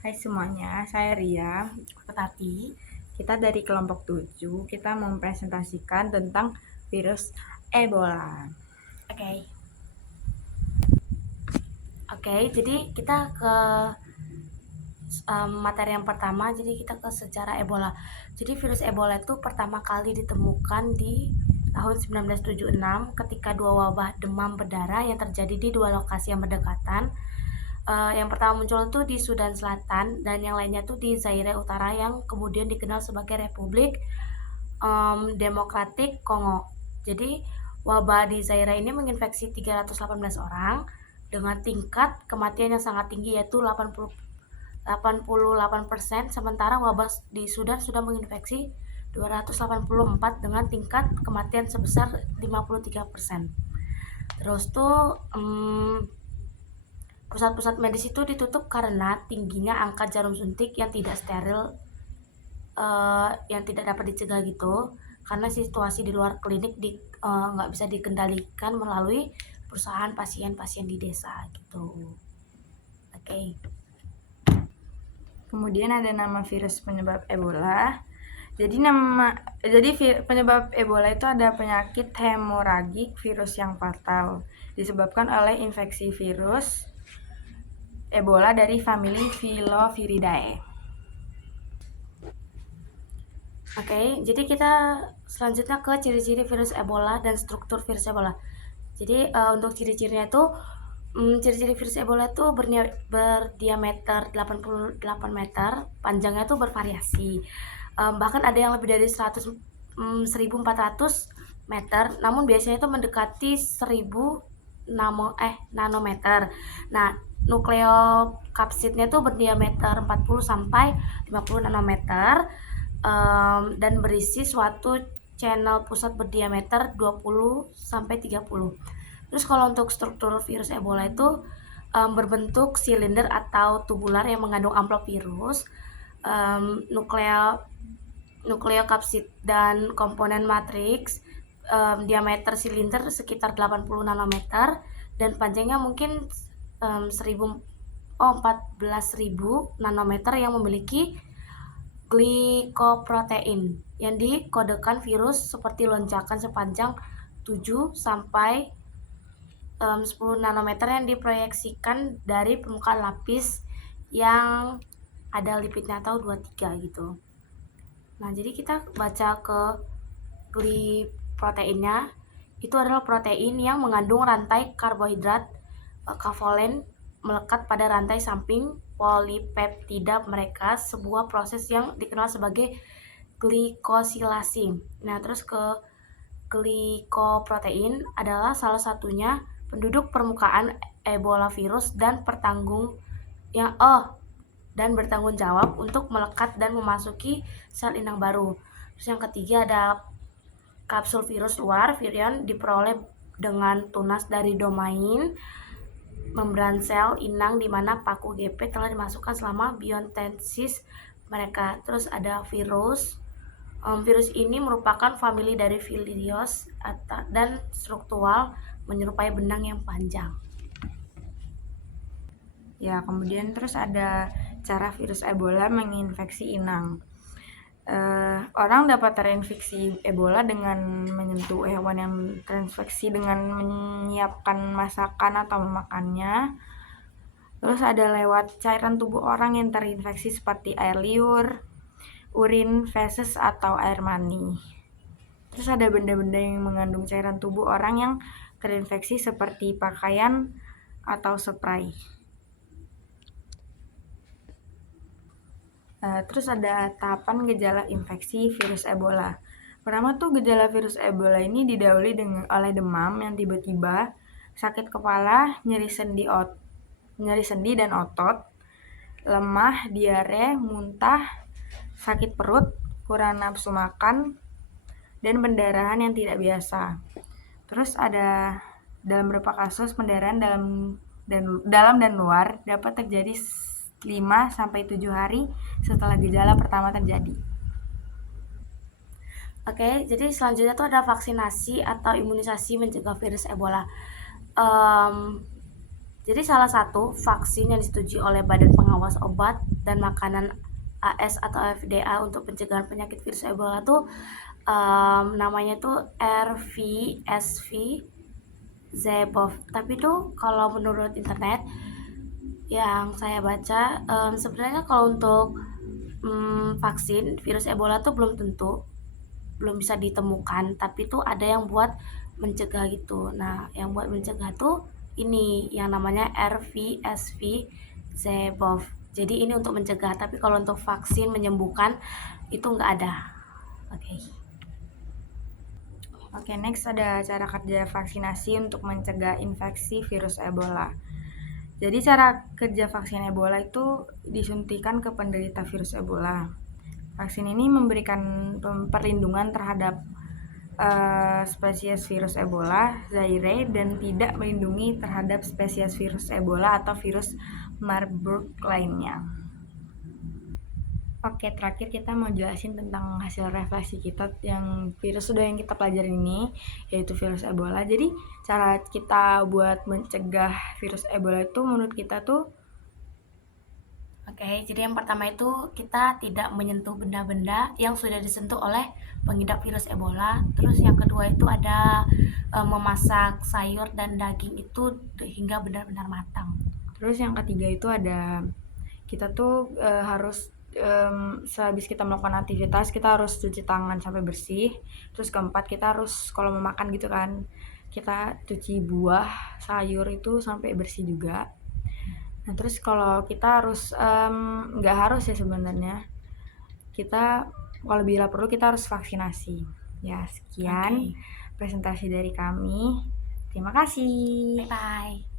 Hai semuanya, saya Ria. Aku Tati. Kita dari kelompok 7, kita mempresentasikan tentang virus Ebola. Oke. Oke, jadi kita ke materi yang pertama. Jadi kita ke sejarah Ebola. Jadi virus Ebola itu pertama kali ditemukan di tahun 1976 ketika dua wabah demam berdarah yang terjadi di dua lokasi yang berdekatan. Yang pertama muncul itu di Sudan Selatan dan yang lainnya tuh di Zaire Utara yang kemudian dikenal sebagai Republik Demokratik Kongo. Jadi wabah di Zaire ini menginfeksi 318 orang dengan tingkat kematian yang sangat tinggi yaitu 88%, sementara wabah di Sudan sudah menginfeksi 284 dengan tingkat kematian sebesar 53%. Terus tuh pusat-pusat medis itu ditutup karena tingginya angka jarum suntik yang tidak steril, yang tidak dapat dicegah gitu, karena situasi di luar klinik nggak bisa dikendalikan melalui perusahaan pasien-pasien di desa gitu. Oke. Kemudian ada nama virus penyebab Ebola. Jadi penyebab Ebola itu ada penyakit hemoragik virus yang fatal disebabkan oleh infeksi virus Ebola dari famili Filoviridae. Oke, jadi kita selanjutnya ke ciri-ciri virus Ebola dan struktur virus Ebola. Jadi untuk ciri-cirinya itu, ciri-ciri virus Ebola itu berdiameter 88 meter, panjangnya itu bervariasi. Bahkan ada yang lebih dari 1.400 meter, namun biasanya itu mendekati 1.000 nanometer. Nah, nukleokapsidnya itu berdiameter 40 sampai 50 nanometer, dan berisi suatu channel pusat berdiameter 20 sampai 30. Terus kalau untuk struktur virus Ebola itu berbentuk silinder atau tubular yang mengandung amplop virus, nukleokapsid dan komponen matriks, diameter silinder sekitar 80 nanometer dan panjangnya mungkin 14.000 nanometer yang memiliki glikoprotein yang dikodekan virus seperti lonjakan sepanjang 7 sampai 10 nanometer yang diproyeksikan dari permukaan lapis yang ada lipidnya atau 23 gitu. Nah, jadi kita baca ke gliproteinnya. Itu adalah protein yang mengandung rantai karbohidrat kavolen melekat pada rantai samping polipeptida mereka, sebuah proses yang dikenal sebagai glikosilasi. Nah, terus ke glikoprotein adalah salah satunya penduduk permukaan Ebola virus dan bertanggung jawab untuk melekat dan memasuki sel inang baru. Terus yang ketiga ada kapsul virus luar. Virion diperoleh dengan tunas dari domain membran sel inang di mana paku GP telah dimasukkan selama biotensis mereka. Terus ada virus. Virus ini merupakan famili dari Virios dan struktural menyerupai benang yang panjang. Ya, kemudian terus ada cara virus Ebola menginfeksi inang. Orang dapat terinfeksi Ebola dengan menyentuh hewan yang terinfeksi dengan menyiapkan masakan atau memakannya. Terus ada lewat cairan tubuh orang yang terinfeksi seperti air liur, urin, feses, atau air mani. Terus ada benda-benda yang mengandung cairan tubuh orang yang terinfeksi seperti pakaian atau spray. Terus ada tahapan gejala infeksi virus Ebola. Pertama tuh gejala virus Ebola ini didahului oleh demam yang tiba-tiba, sakit kepala, nyeri sendi dan otot, lemah, diare, muntah, sakit perut, kurang nafsu makan, dan pendarahan yang tidak biasa. Terus ada dalam beberapa kasus pendarahan dalam dan luar dapat terjadi 5 sampai 7 hari setelah gejala pertama terjadi. Oke, jadi selanjutnya tuh ada vaksinasi atau imunisasi mencegah virus Ebola. Jadi salah satu vaksin yang disetujui oleh Badan Pengawas Obat dan Makanan AS atau FDA untuk pencegahan penyakit virus Ebola tuh namanya tuh RVSV Zebov. Tapi tuh kalau menurut internet yang saya baca, sebenarnya kalau untuk vaksin virus Ebola tuh belum bisa ditemukan, tapi tuh ada yang buat mencegah gitu. Nah, yang buat mencegah tuh ini yang namanya RVSV Zebov. Jadi ini untuk mencegah, tapi kalau untuk vaksin menyembuhkan itu nggak ada. Oke. Oke, next ada cara kerja vaksinasi untuk mencegah infeksi virus Ebola. Jadi cara kerja vaksin Ebola itu disuntikan ke penderita virus Ebola. Vaksin ini memberikan perlindungan terhadap spesies virus Ebola, Zaire, dan tidak melindungi terhadap spesies virus Ebola atau virus Marburg lainnya. Oke, terakhir kita mau jelasin tentang hasil refleksi kita yang yang kita pelajari ini, yaitu virus Ebola. Jadi, cara kita buat mencegah virus Ebola itu menurut kita tuh Oke, jadi yang pertama itu kita tidak menyentuh benda-benda yang sudah disentuh oleh pengidap virus Ebola. Terus yang kedua itu ada memasak sayur dan daging itu hingga benar-benar matang. Terus yang ketiga itu ada kita tuh harus sehabis kita melakukan aktivitas kita harus cuci tangan sampai bersih. Terus keempat kita harus kalau mau makan gitu kan kita cuci buah sayur itu sampai bersih juga. Nah terus kalau kita harus nggak harus ya sebenarnya kita kalau bila perlu kita harus vaksinasi. Ya sekian Oke. presentasi dari kami. Terima kasih. Bye-bye.